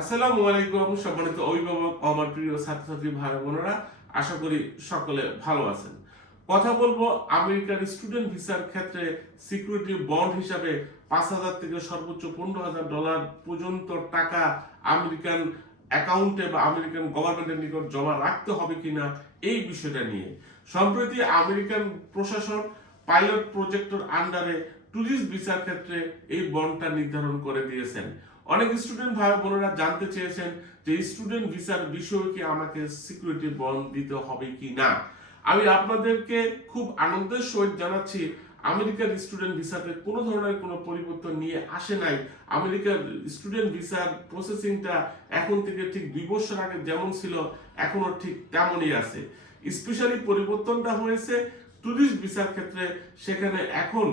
আসসালামু আলাইকুম সম্মানিত অভিভাবক, আমার প্রিয় ছাত্রছাত্রী ভাই বোনেরা, আশা করি সকলে ভালো আছেন। কথা বলবো আমেরিকার স্টুডেন্ট ভিসার ক্ষেত্রে সিকিউরিটি বন্ড হিসাবে 5,000 থেকে সর্বোচ্চ $15,000 পর্যন্ত টাকা আমেরিকান অ্যাকাউন্টে বা আমেরিকান গভর্নমেন্টের নিকট জমা রাখতে হবে কিনা এই বিষয়টা নিয়ে সম্প্রতি আমেরিকান প্রশাসন পাইলট প্রজেক্টর আন্ডারে ট্যুরিস্ট ভিসার ক্ষেত্রে এই বন্ডটা নির্ধারণ করে দিয়েছেন। অনেক স্টুডেন্ট ভাই বোনেরা জানতে চেয়েছেন যে স্টুডেন্ট ভিসার বিষয়ে কি আমাকে সিকিউরিটি বন্ড দিতে হবে কি না। আমি আপনাদেরকে খুব আনন্দের সহিত জানাচ্ছি, আমেরিকার স্টুডেন্ট ভিসাতে কোনো ধরনের কোনো পরিবর্তন নিয়ে আসে নাই। আমেরিকার স্টুডেন্ট ভিসার প্রসেসিংটা এখন থেকে ঠিক 2 বছর আগে যেমন ছিল এখনো ঠিক তেমনই আছে। স্পেশালি পরিবর্তনটা হয়েছে ট্যুরিস্ট ভিসার ক্ষেত্রে। সেখানে এখন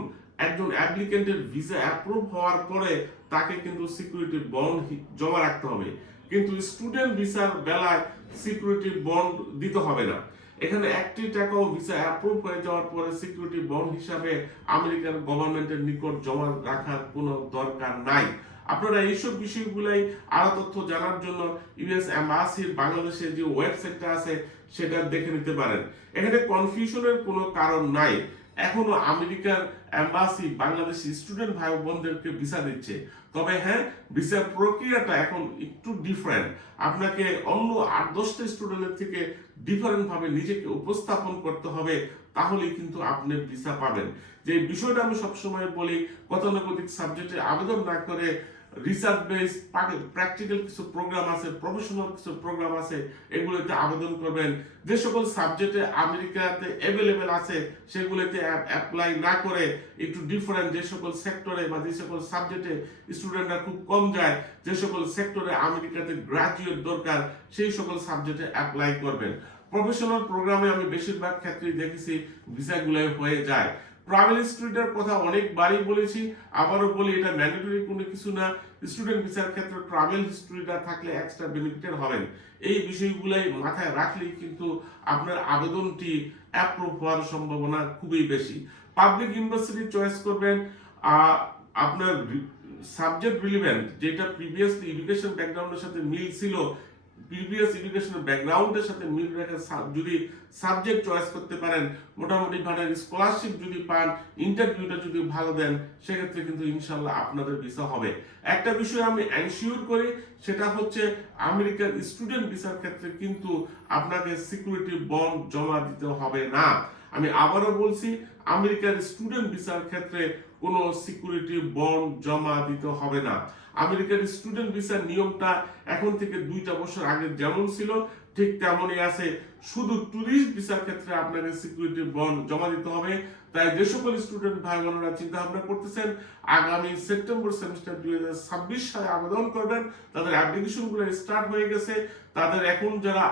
একজন অ্যাপ্লিকেন্টের ভিসা অ্যাপ্রুভ হওয়ার পরে তাকে কিন্তু সিকিউরিটি বন্ড জমা রাখতে হবে, কিন্তু স্টুডেন্ট ভিসার বেলায় সিকিউরিটি বন্ড দিতে হবে না। এখানে 1 টাকাও ভিসা অ্যাপ্রুভ হয়ে যাওয়ার পরে সিকিউরিটি বন্ড হিসাবে আমেরিকান গভর্নমেন্টের নিকট জমা রাখার কোনো দরকার নাই। আপনারা এইসব বিষয়গুলাই আরো তথ্য জানার জন্য ইউএস এম্বাসির বাংলাদেশে যে ওয়েবসাইটটা আছে সেটা দেখে নিতে পারেন। এখানে কনফিউশনের কোনো কারণ নাই। এখনো আমেরিকার এম্বাসি বাংলাদেশি স্টুডেন্ট ভাই বোনদেরকে ভিসা দিচ্ছে, তবে হ্যাঁ, ভিসার প্রক্রিয়াটা এখন একটু ডিফারেন্ট। আপনাকে অন্য 8-10টা স্টুডেন্টের থেকে ডিফারেন্ট ভাবে নিজেকে উপস্থাপন করতে হবে, তাহলেই কিন্তু আপনি ভিসা পাবেন। যে বিষয়টা আমি সবসময় বলি, গতানুগতিক সাবজেক্টে আবেদন না করে রিসার্চ বেস প্র্যাকটিক্যাল কিছু প্রোগ্রাম আছে, প্রফেশনাল কিছু প্রোগ্রাম আছে, এগুলোতে আবেদন করবেন। যে সকল সাবজেক্টে আমেরিকাতে অ্যাভেলেবেল আছে সেগুলোতে অ্যাপ্লাই না করে একটু ডিফারেন্ট যে সকল সেক্টরে বা যে সকল সাবজেক্টে স্টুডেন্টরা খুব কম যায়, যে সকল সেক্টরে আমেরিকাতে গ্রাজুয়েট দরকার, সেই সকল সাবজেক্টে অ্যাপ্লাই করবেন। প্রফেশনাল প্রোগ্রামে আমি বেশিরভাগ ক্ষেত্রেই দেখেছি ভিসাগুলো হয়ে যায়। ট্রাভেল হিস্ট্রিটার কথা অনেকবারই বলেছি, আবারও বলি, এটা ম্যান্ডেটরি কোনো কিছু না। স্টুডেন্ট ভিসার ক্ষেত্রে ট্রাভেল হিস্ট্রিটা থাকলে এক্সট্রা বেনিফিটেড হবেন। এই বিষয়গুলাই মাথায় রাখলেই কিন্তু আপনার আবেদনটি অ্যাপ্রুভ হওয়ার সম্ভাবনা খুবই বেশি। পাবলিক ইউনিভার্সিটি চয়েস করবেন, আপনার সাবজেক্ট রিলিভেন্ট, যেটা প্রিভিয়াসলি এডুকেশন ব্যাকগ্রাউন্ডের সাথে মিল ছিল, প্রিভিয়াস এডুকেশনাল ব্যাকগ্রাউন্ডের সাথে মিল রেখে যদি সাবজেক্ট চয়েস করতে পারেন, মোটামুটি ভাবে স্কলারশিপ যদি পান, ইন্টারভিউটা যদি ভালো দেন, সেক্ষেত্রে কিন্তু ইনশাল্লাহ আপনাদের ভিসা হবে। একটা বিষয় আমি এনশিওর করি, সেটা হচ্ছে আমেরিকার স্টুডেন্ট ভিসার ক্ষেত্রে কিন্তু আপনাকে সিকিউরিটি বন্ড জমা দিতে হবে না। আমি আবারও বলছি, আমেরিকার স্টুডেন্ট ভিসার ক্ষেত্রে কোনো সিকিউরিটি বন্ড জমা দিতে হবে না। আমেরিকার স্টুডেন্ট ভিসার নিয়মটা এখন থেকে 2টা বছর আগে যেমন ছিল ঠিক তেমনই আছে। শুধু ট্যুরিস্ট ভিসার ক্ষেত্রে আপনাকে সিকিউরিটি বন্ড জমা দিতে হবে। তাই যে সকল স্টুডেন্ট ভাই বোনেরা চিন্তা ভাবনা করতেছেন আগামী সেপ্টেম্বর সেমিস্টার 2026 সালে আবেদন করবেন, তাদের অ্যাপ্লিকেশন গুলো স্টার্ট হয়ে গেছে। তাদের এখন যারা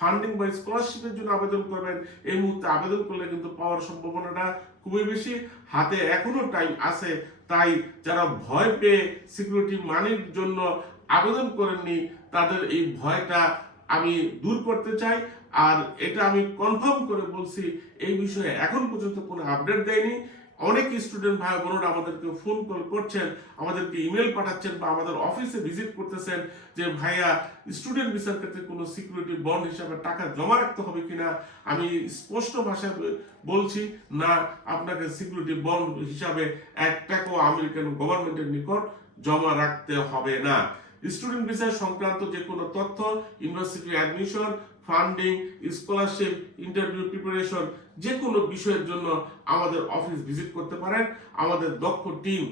ফান্ডিং বা স্কলারশিপের জন্য আবেদন করবেন, এই মুহূর্তে আবেদন করলে কিন্তু পাওয়ার সম্ভাবনাটা খুবই বেশি। হাতে এখনো টাইম আছে। তাই যারা ভয় পেয়ে সিকিউরিটি মানির জন্য আবেদন করেননি, তাদের এই ভয়টা আমি দূর করতে চাই। আর এটা আমি কনফার্ম করে বলছি, এই বিষয়ে এখন পর্যন্ত কোনো আপডেট দেয়নি। অনেক স্টুডেন্ট ভাই বোনেরা আমাদেরকে ফোন কল করছেন, আমাদেরকে ইমেল পাঠাচ্ছেন বা আমাদের অফিসে ভিজিট করতেছেন যে ভাইয়া, স্টুডেন্ট ভিসার ক্ষেত্রে কোনো সিকিউরিটি বন্ড হিসাবে টাকা জমা রাখতে হবে কিনা। আমি স্পষ্ট ভাষায় বলছি, না, আপনাকে সিকিউরিটি বন্ড হিসাবে 1 টাকাও আমেরিকান গভর্নমেন্টের নিকট জমা রাখতে হবে না। স্টুডেন্ট ভিসা সংক্রান্ত যে কোনো তথ্য, university admission, funding, scholarship, interview preparation, যে কোনো বিষয়ের জন্য আমাদের অফিস ভিজিট করতে পারেন। আমাদের দক্ষ টিম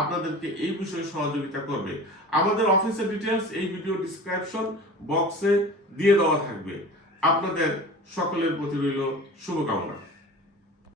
আপনাদেরকে এই বিষয়ে সহযোগিতা করবে। আমাদের অফিসের ডিটেলস এই ভিডিও ডিসক্রিপশন বক্সে দিয়ে দেওয়া থাকবে। আপনাদের সকলের প্রতি রইল শুভকামনা।